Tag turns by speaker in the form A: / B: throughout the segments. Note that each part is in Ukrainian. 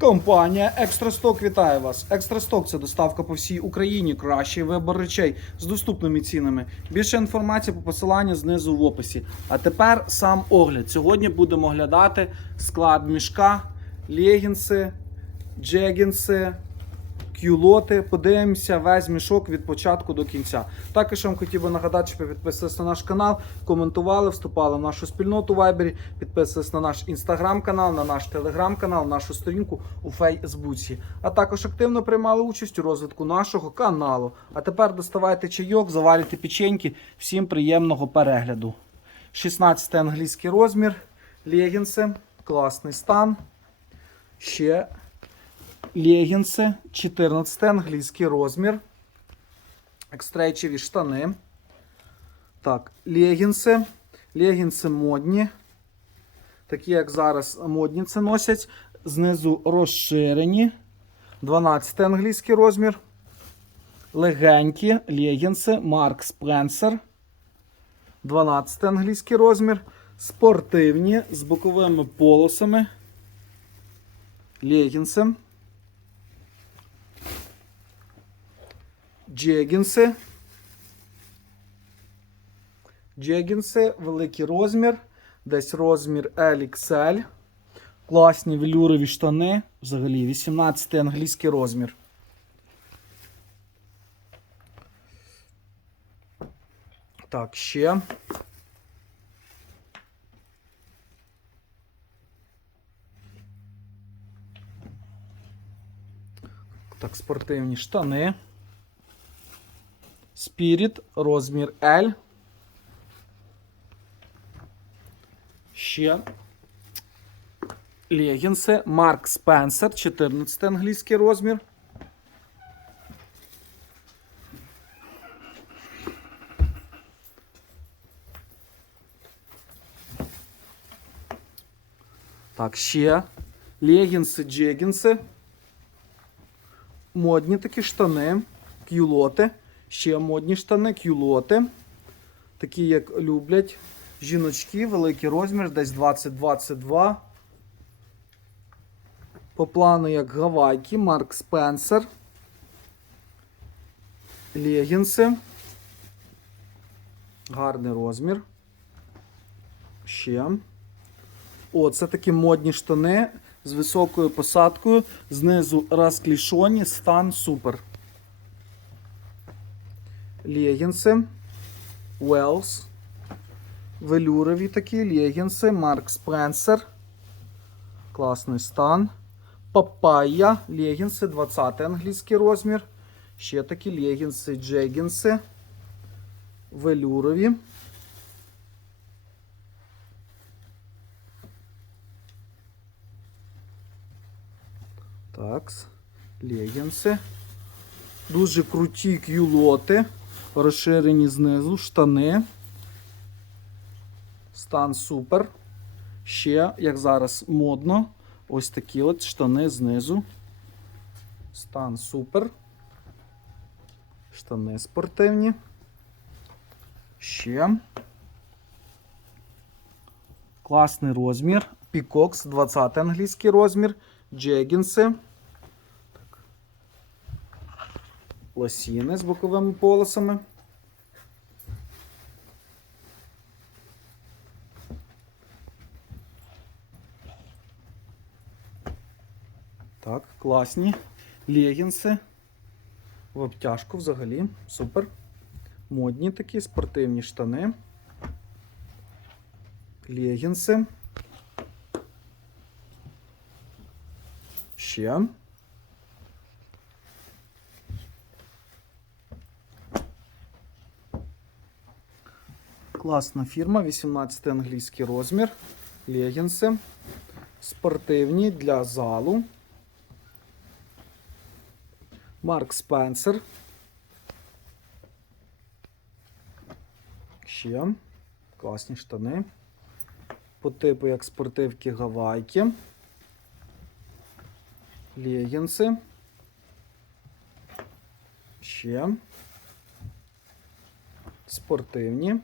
A: Компанія Екстрасток вітає вас. Екстрасток це доставка по всій Україні. Кращий вибор речей з доступними цінами. Більше інформації по посиланню знизу в описі. А тепер сам огляд. Сьогодні будемо оглядати склад мішка, легінси, джегінси, кюлоти. Подивимося весь мішок від початку до кінця. Також я вам хотів би нагадати, щоб ви підписались на наш канал, коментували, вступали в нашу спільноту в Вайбері, підписувались на наш інстаграм-канал, на наш телеграм-канал, нашу сторінку у Фейсбуці. А також активно приймали участь у розвитку нашого каналу. А тепер доставайте чайок, завалюйте печеньки. Всім приємного перегляду. 16 англійський розмір, легінси, класний стан. Ще легінси, 14 англійський розмір. Екстрейчеві штани. Так, легінси. Легінси модні. Такі, як зараз модні це носять. Знизу розширені. 12 англійський розмір. Легенькі легінси. Марк Спенсер. 12 англійський розмір. Спортивні з боковими полосами. Легінси. Джегінси. Джегінси, великий розмір. Десь розмір LXL. Класні велюрові штани. Взагалі 18 англійський розмір. Так, ще. Так, спортивні штани. Spirit, розмір L. Ще. Легінси. Марк Спенсер, 14 англійський розмір. Так, ще. Легінси, джегінси. Модні такі штани. Кюлоти. Ще модні штани, кюлоти. Такі, як люблять жіночки, великий розмір, десь 20-22. По плану, як гавайки, Марк Спенсер. Легінси. Гарний розмір. Ще. О, це такі модні штани з високою посадкою. Знизу розклішоні, стан супер. Легінси. Wells. Велюрові такі легінси. Марк Спенсер. Класний стан. Папайя. Легінси. 20 англійський розмір. Ще такі легінси, джегінси. Велюрові. Такс. Легінси. Дуже круті кюлоти. Розширені знизу, штани. Стан супер. Ще, як зараз модно, ось такі от штани знизу. Стан супер. Штани спортивні. Ще. Класний розмір. Пікокс, 20 англійський розмір. Джегінси. Лосіни з боковими полосами. Так, класні. Легінси. В обтяжку взагалі. Супер. Модні такі спортивні штани. Легінси. Ще. Класна фірма, 18 англійський розмір. Легінси. Спортивні для залу. Марк Спенсер. Ще. Класні штани. По типу як спортивки гавайки. Легінси. Ще. Спортивні.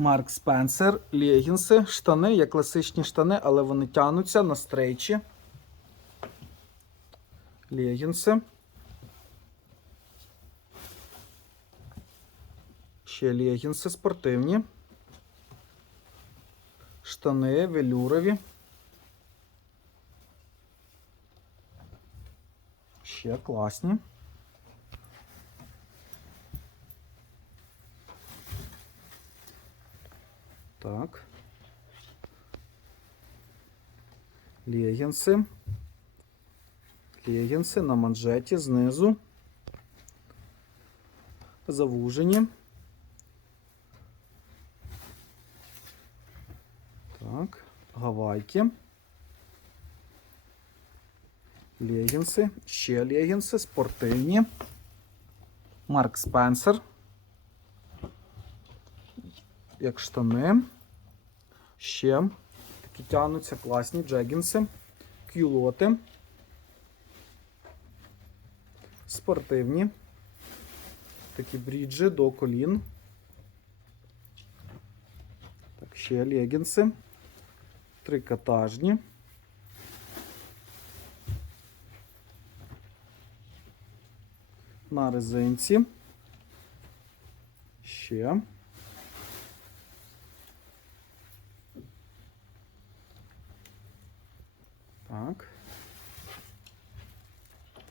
A: Марк Спенсер, легінси, штани, є класичні штани, але вони тянуться на стрейчі. Легінси. Ще легінси спортивні. Штани велюрові. Ще класні. Так. Легінси. Легінси на манжеті знизу. Завужені. Так, гавайки. Легінси. Ще легінси спортивні. Марк Спенсер. Як штани. Ще такі тянуться класні джегінси. Кюлоти. Спортивні. Такі бріджі до колін. Так, ще легінси. Трикотажні. На резинці. Ще. Так.